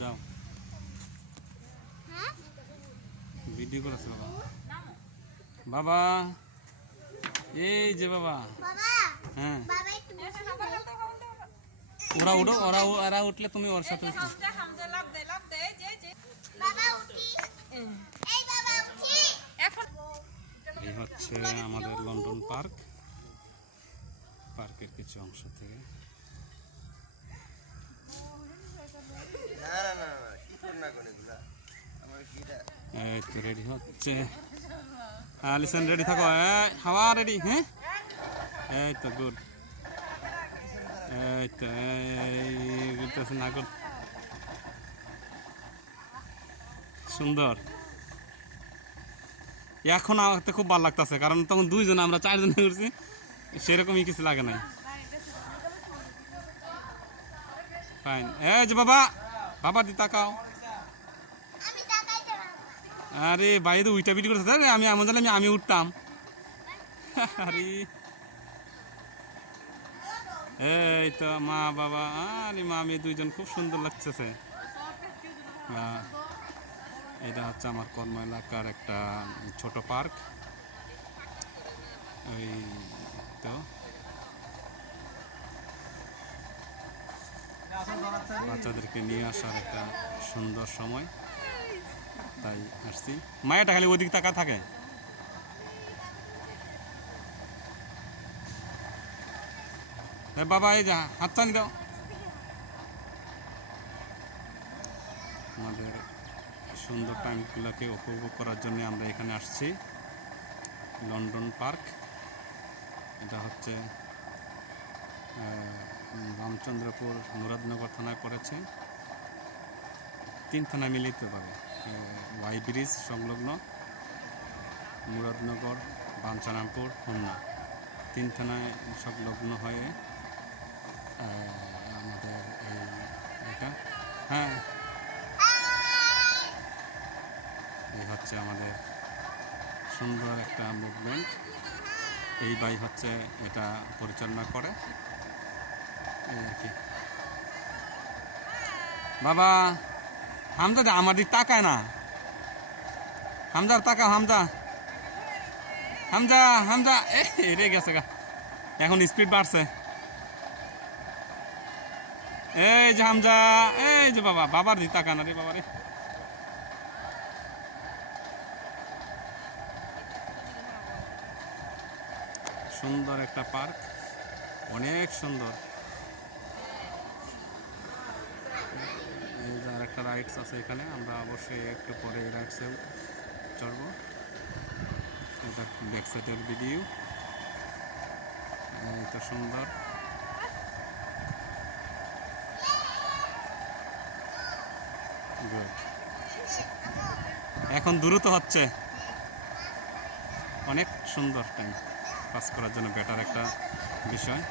যাও ভিডিও করেছে বাবা। বাবা এই যে বাবা, হ্যাঁ ওরা উঠো, ওরা উঠলে তুমি ওর সাথে এই হচ্ছে আমাদের লন্ডন পার্ক, পার্কের কিছু অংশ থেকে। এই তো রেডি হচ্ছে, লিসেন রেডি থাকো, হাওয়া রেডি, হ্যাঁ এই তো গুড, এই তো এই না গুড, সুন্দর। এখন আমাকে খুব ভালো লাগতেছে, কারণ তখন দুইজন, আমরা চারজনে করছি, সেরকমই কিছু লাগে নাই। ফাইন। এই যে বাবা, বাবা দি তাকাও। আরে বাইরে তো উইটা বিটি করতেছে, আমি এমন জানলে আমি উঠতাম। আরে এই তো মা বাবা, আরে মা মেয়ে দুইজন খুব সুন্দর লাগতেছে। এটা হচ্ছে আমার কর্ম এলাকার একটা ছোট পার্ক। এই তো বাচ্চাদেরকে নিয়ে আসার একটা সুন্দর সময়, তাই আসছি। মায়াটা খালি ওদিক তাকা থাকে। বাবা এই যা হাতছানি দাও। আমাদের সুন্দর টাইমগুলোকে উপভোগ করার জন্য আমরা এখানে আসছি, লন্ডন পার্ক। এটা হচ্ছে রামচন্দ্রপুর মুরাদনগর থানায় পড়েছে, 3 থানা মিলিতভাবে, ওয়াই ব্রিজ সংলগ্ন মুরাদনগর, বাঞ্ছারামপুর, হোমনা, 3 থানায় সংলগ্ন হয়ে আমাদের এটা, হ্যাঁ এই হচ্ছে আমাদের সুন্দর একটা মুভমেন্ট। এই ভাই হচ্ছে এটা পরিচালনা করে, এই আর কি। বাবা হামজা দে আমার দিক তাকায় না, হামজার তাকাও, হামজা হামজা হামজা, রে গেছে গা, এখন স্পিড বাড়ছে। এই যে হামজা, এই যে বাবা, বাবার দিক তাকা না রে বাবা রে। সুন্দর একটা পার্ক, অনেক সুন্দর। আর একটা রাইডস আছে এখানে, আমরা অবশ্যই একটু পরে এই রাইডসে চড়বো। এটা ব্যাক সাইডের ভিডিও, এটা সুন্দর। গুড, এখন দ্রুত হচ্ছে, অনেক সুন্দর টাইম পাস করার জন্য, বেটার একটা বিষয়।